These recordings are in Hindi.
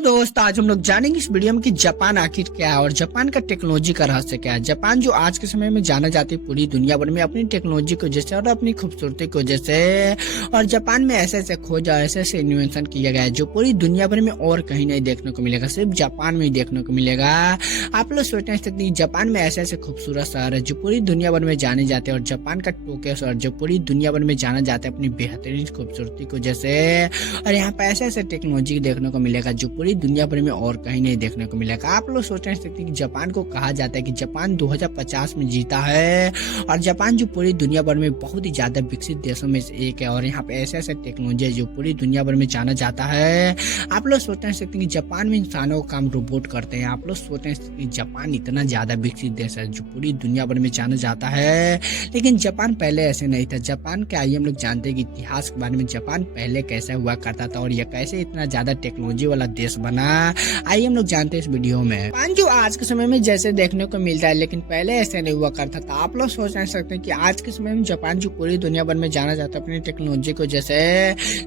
दोस्त आज हम लोग जानेंगे इस वीडियो में कि जापान आखिर क्या है और जापान का टेक्नोलॉजी का रहस्य क्या है। जापान जो आज के समय में जाना जाती है पूरी दुनिया भर में अपनी टेक्नोलॉजी की वजह से और अपनी खूबसूरती की वजह से। और जापान में ऐसे ऐसे खोज और ऐसे ऐसे इन्वेंशन किया गया है जो पूरी दुनिया भर में और कहीं नहीं देखने को मिलेगा, सिर्फ जापान में ही देखने को मिलेगा। आप लोग सोच नहीं सकते जापान में ऐसे ऐसे खूबसूरत शहर है जो पूरी दुनिया भर में जाने जाते हैं। और जापान का टोक्यो शहर जो पूरी दुनिया भर में जाना जाता है अपनी बेहतरीन खूबसूरती की वजह से। और यहाँ पे ऐसे ऐसे टेक्नोलॉजी देखने को मिलेगा जो पूरी दुनिया भर में और कहीं नहीं देखने को मिलेगा। आप लोग सोच नहीं सकते कि जापान को कहा जाता है कि जापान 2050 में जीता है और जापान जो पूरी दुनिया भर में बहुत ही ज्यादा विकसित देशों में से एक है। और यहाँ पे ऐसे ऐसे टेक्नोलॉजी है जो पूरी दुनिया भर में जाना जाता है। आप लोग सोच नहीं सकते कि जापान में इंसानों का काम रोबोट करते हैं। आप लोग सोच नहीं सकते कि जापान इतना ज्यादा विकसित देश है जो पूरी दुनिया भर में जाना जाता है। लेकिन जापान पहले ऐसे नहीं था। जापान के आइए हम लोग जानते हैं कि इतिहास के बारे में जापान पहले कैसे हुआ करता था और यह कैसे इतना ज्यादा टेक्नोलॉजी वाला देश बना, आइए हम लोग जानते हैं इस वीडियो में। जापान जो आज के समय में जैसे देखने को मिलता है लेकिन पहले ऐसे नहीं हुआ करता था। आप लोग सोच नहीं सकते कि आज के समय में जापान जो पूरी दुनिया भर में जाना जाता है अपनी टेक्नोलॉजी को जैसे।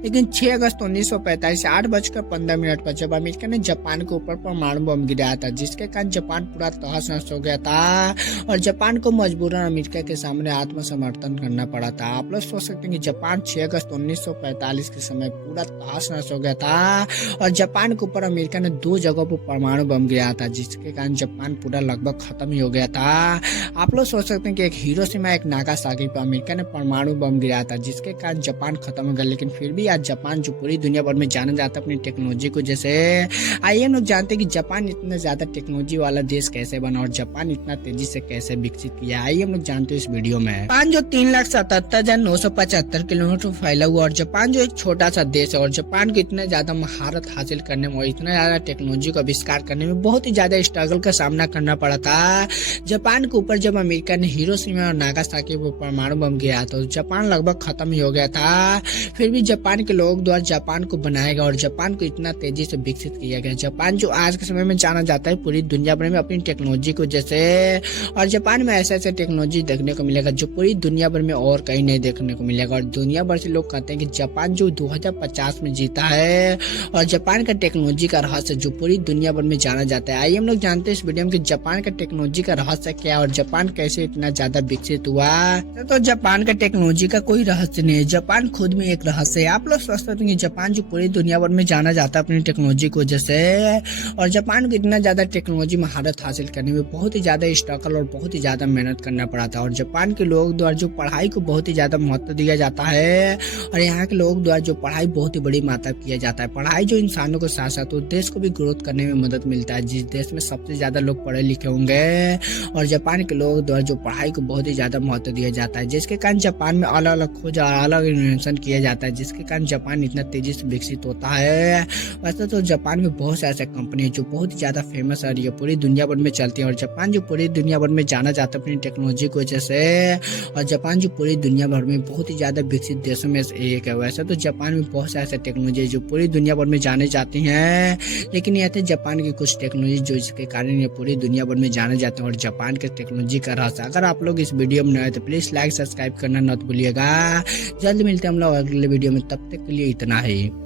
लेकिन 6 अगस्त 1945 8:15 पर जब अमेरिका ने जापान के ऊपर परमाणु बम गिराया था जिसके कारण जापान पूरा तहस नहस हो गया था और जापान को मजबूरन अमेरिका के सामने आत्मसमर्थन करना पड़ा था। आप लोग सोच सकते हैं कि जापान 6 अगस्त 1945 के समय पूरा तहस नहस हो गया था और जापान के ऊपर अमेरिका ने 2 जगहों पर परमाणु बम गिराया था जिसके कारण जापान पूरा लगभग खत्म ही हो गया था। आप लोग सोच सकते हैं कि एक हिरोशिमा एक नागासाकी पर अमेरिका ने परमाणु बम गिराया था जिसके कारण जापान खत्म हो गया। लेकिन फिर भी आज जापान जो पूरी दुनिया भर में जाना जाता है अपनी टेक्नोलॉजी को जैसे। आइए हम लोग जानते हैं कि जापान इतना ज्यादा टेक्नोलॉजी वाला देश कैसे बना और जापान इतना तेजी से कैसे विकसित किया, आइए हम लोग जानते हैं इस वीडियो में। जापान जो 3,77,975 किलोमीटर फैला हुआ और जापान जो एक छोटा सा देश है और जापान को इतना ज्यादा महारत हासिल करने में और इतना ज्यादा टेक्नोलॉजी का आविष्कार करने में बहुत ही ज्यादा स्ट्रगल का सामना करना पड़ा था। जापान के ऊपर जब अमेरिका ने हिरोशिमा और नागासाकी पर परमाणु बम गिराया तो जापान लगभग खत्म ही हो गया था। फिर भी जापान के लोग द्वारा जापान को बनाया गया और जापान को इतना तेजी से विकसित किया गया। जापान जो आज के समय में जाना जाता है पूरी दुनिया भर में अपनी टेक्नोलॉजी को जैसे। और जापान में ऐसे ऐसे टेक्नोलॉजी देखने को मिलेगा जो पूरी दुनिया भर में और कहीं नहीं देखने को मिलेगा। और दुनिया भर से लोग कहते हैं कि जापान जो 2050 में जीता है और जापान का टेक्नोलॉजी का रहस्य जो पूरी दुनिया भर में जाना जाता है। आइए हम लोग जानते हैं इस वीडियो में कि जापान का टेक्नोलॉजी का रहस्य क्या और जापान कैसे इतना ज्यादा विकसित हुआ। तो जापान का टेक्नोलॉजी का कोई रहस्य नहीं है, जापान खुद में एक रहस्य है। आप लोग सोचते हैं कि जापान जो पूरी दुनिया भर में जाना जाता है अपनी टेक्नोलॉजी की वजह से और जापान को इतना ज्यादा टेक्नोलॉजी महारत हासिल करने में बहुत ही ज्यादा स्ट्रगल और बहुत ही ज्यादा मेहनत करना पड़ा था। और जापान के लोग द्वारा जो पढ़ाई को बहुत ही ज्यादा महत्व दिया जाता है और यहाँ के लोग द्वारा जो पढ़ाई बहुत ही बड़ी मात्रा किया जाता है। पढ़ाई जो इंसानों को साथ साथ देश को भी ग्रोथ करने में मदद मिलता है। जिस देश में सबसे ज्यादा लोग पढ़े लिखे होंगे और जापान के लोग द्वारा जो पढ़ाई को बहुत ही ज्यादा महत्व दिया जाता है जिसके कारण जापान में अलग अलग खोज और अलग इन्वेंशन किया जाता है जिसके कारण जापान इतना तेजी से विकसित होता है। वैसे तो जापान में बहुत से ऐसे कंपनी है जो बहुत ही ज्यादा फेमस है, ये पूरी दुनिया भर में चलती है और जापान जो पूरी दुनिया भर में जाना जाता है अपनी टेक्नोलॉजी की वजह से। और जापान जो पूरी दुनिया भर में बहुत ही ज्यादा विकसित देशों में से एक है। वैसे तो जापान में बहुत से ऐसे टेक्नोलॉजी जो पूरी दुनिया भर में जाने जाती हैं लेकिन यह थे जापान की कुछ टेक्नोलॉजी जो इसके कारण ये पूरी दुनिया भर में जाने जाते हैं और जापान के टेक्नोलॉजी का रहस्य। अगर आप लोग इस वीडियो में नए तो प्लीज लाइक सब्सक्राइब करना मत भूलिएगा। जल्द मिलते हैं हम लोग अगले वीडियो में, तब तक के लिए इतना ही।